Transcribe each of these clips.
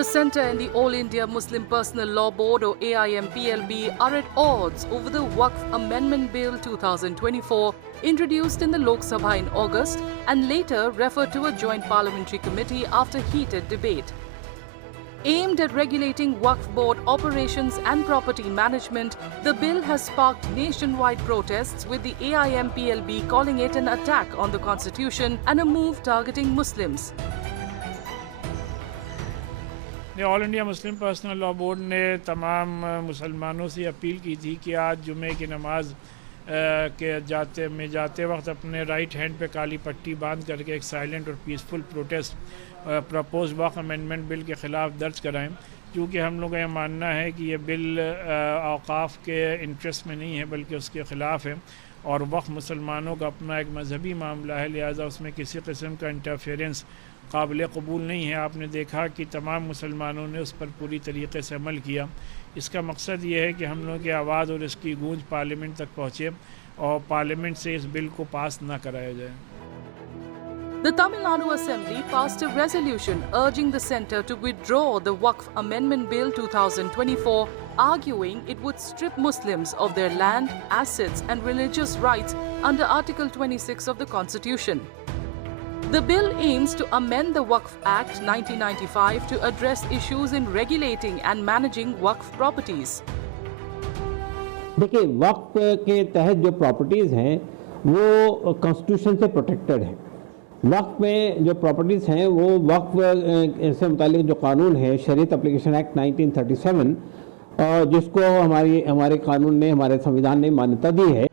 The Centre and the All India Muslim Personal Law Board or AIMPLB are at odds over the Waqf Amendment Bill 2024 introduced in the Lok Sabha in August and later referred to a joint parliamentary committee after heated debate. Aimed at regulating Waqf board operations and property management, the bill has sparked nationwide protests, with the AIMPLB calling it an attack on the constitution and a move targeting Muslims. All India Muslim personal law board ने तमाम मुसलमानों से अपील की थी कि आज जुमे की नमाज के जाते वक्त अपने राइट हैंड पे काली पट्टी बांध करके एक साइलेंट और पीसफुल प्रोटेस्ट प्रपोज वक़्फ़ अमेंडमेंट बिल के ख़िलाफ़ दर्ज कराएं, क्योंकि हम लोग का यह मानना है कि ये बिल औक़ाफ़ के इंटरेस्ट में नहीं है बल्कि उसके ख़िलाफ़ है और वक़्फ़ मुसलमानों का अपना एक मजहबी मामला है, लिहाजा उसमें किसी किस्म का इंटरफेरेंस काबिल कबूल नहीं है। आपने देखा कि तमाम मुसलमानों ने उस पर पूरी तरीके से अमल किया। इसका मकसद ये है कि हम लोगों की आवाज़ और इसकी गूंज पार्लियामेंट तक पहुँचे और पार्लियामेंट से इस बिल को पास ना कराया जाए। The Tamil Nadu Assembly passed a resolution urging the centre to withdraw the Waqf Amendment Bill 2024, arguing it would strip Muslims of their land, assets and religious rights under Article 26 of the Constitution. The bill aims to amend the Waqf Act 1995 to address issues in regulating and managing Waqf properties. देखिए, वक्फ के तहत जो प्रॉपर्टीज़ हैं वो कॉन्स्टिट्यूशन से प्रोटेक्टेड हैं। वक्फ में जो प्रॉपर्टीज़ हैं वो वक्फ से मुतालिक जो कानून है शरीयत एप्लीकेशन एक्ट 1937 जिसको हमारे कानून ने, हमारे संविधान ने मान्यता दी है।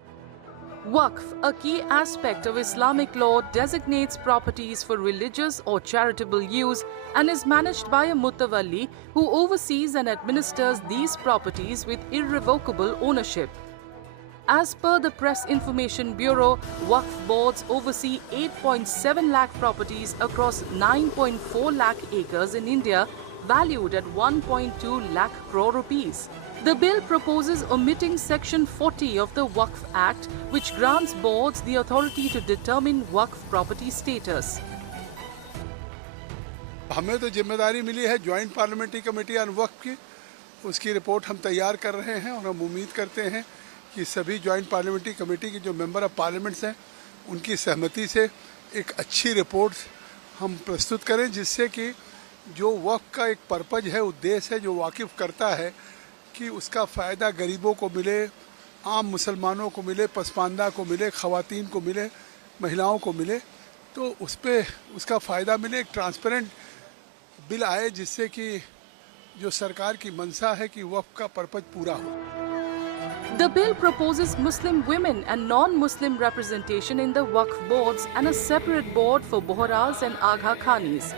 Waqf, a key aspect of Islamic law, designates properties for religious or charitable use and is managed by a mutawalli who oversees and administers these properties with irrevocable ownership. As per the Press Information Bureau, Waqf boards oversee 8.7 lakh properties across 9.4 lakh acres in India, valued at 1.2 lakh crore rupees. The bill proposes omitting Section 40 of the Waqf Act, which grants boards the authority to determine Waqf property status. हमें तो जिम्मेदारी मिली है joint parliamentary committee on वक्फ की, उसकी रिपोर्ट हम तैयार कर रहे हैं और हम उम्मीद करते हैं कि सभी ज्वाइंट पार्लियामेंट्री कमेटी के जो मेंबर ऑफ पार्लियामेंट्स हैं उनकी सहमति से एक अच्छी रिपोर्ट हम प्रस्तुत करें, जिससे कि जो वक्फ का एक पर्पज है, उद्देश्य है, जो वाकिफ़ करता है कि उसका फ़ायदा गरीबों को मिले, आम मुसलमानों को मिले, पसमानदा को मिले, ख़वातीन को मिले, महिलाओं को मिले, तो उस पर उसका फ़ायदा मिले। एक ट्रांसपेरेंट बिल आए जिससे कि जो सरकार की मंशा है कि वक्फ का पर्पज पूरा हो। The bill proposes Muslim women and non-Muslim representation in the Waqf boards and a separate board for Bohras and Agha Khanis.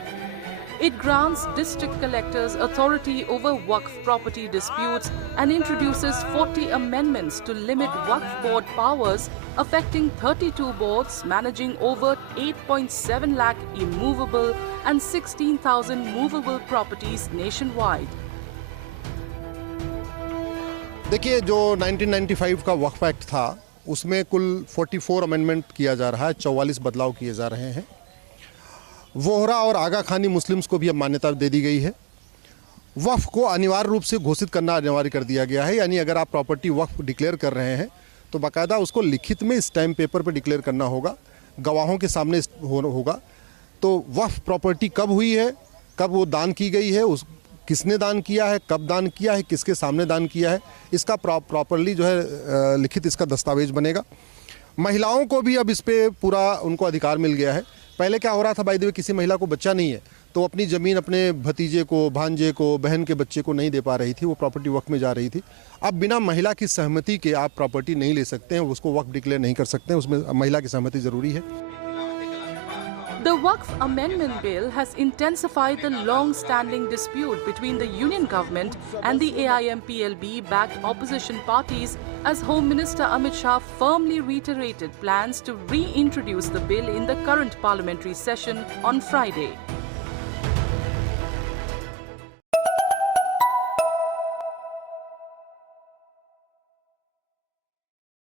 It grants district collectors authority over Waqf property disputes and introduces 40 amendments to limit Waqf board powers, affecting 32 boards managing over 8.7 lakh immovable and 16,000 movable properties nationwide. देखिए, जो 1995 का वक्फ एक्ट था उसमें कुल 44 अमेंडमेंट किया जा रहा है, 44 बदलाव किए जा रहे हैं। वोहरा और आगा खानी मुस्लिम्स को भी अब मान्यता दे दी गई है। वक्फ को अनिवार्य रूप से घोषित करना अनिवार्य कर दिया गया है, यानी अगर आप प्रॉपर्टी वक्फ डिक्लेयर कर रहे हैं तो बाकायदा उसको लिखित में स्टैम्प पेपर पर डिक्लेयर करना होगा, गवाहों के सामने होगा। तो वक्फ प्रॉपर्टी कब हुई है, कब वो दान की गई है, किसने दान किया है, कब दान किया है, किसके सामने दान किया है, इसका प्रॉपरली जो है लिखित इसका दस्तावेज बनेगा। महिलाओं को भी अब इस पर पूरा उनको अधिकार मिल गया है। पहले क्या हो रहा था, बाय द वे, किसी महिला को बच्चा नहीं है तो अपनी ज़मीन अपने भतीजे को, भांजे को, बहन के बच्चे को नहीं दे पा रही थी, वो प्रॉपर्टी वक्फ में जा रही थी। अब बिना महिला की सहमति के आप प्रॉपर्टी नहीं ले सकते हैं, उसको वक्फ डिक्लेयर नहीं कर सकते हैं, उसमें महिला की सहमति ज़रूरी है। The Waqf Amendment Bill has intensified the long-standing dispute between the Union Government and the AIMPLB-backed opposition parties, as Home Minister Amit Shah firmly reiterated plans to reintroduce the bill in the current parliamentary session on Friday.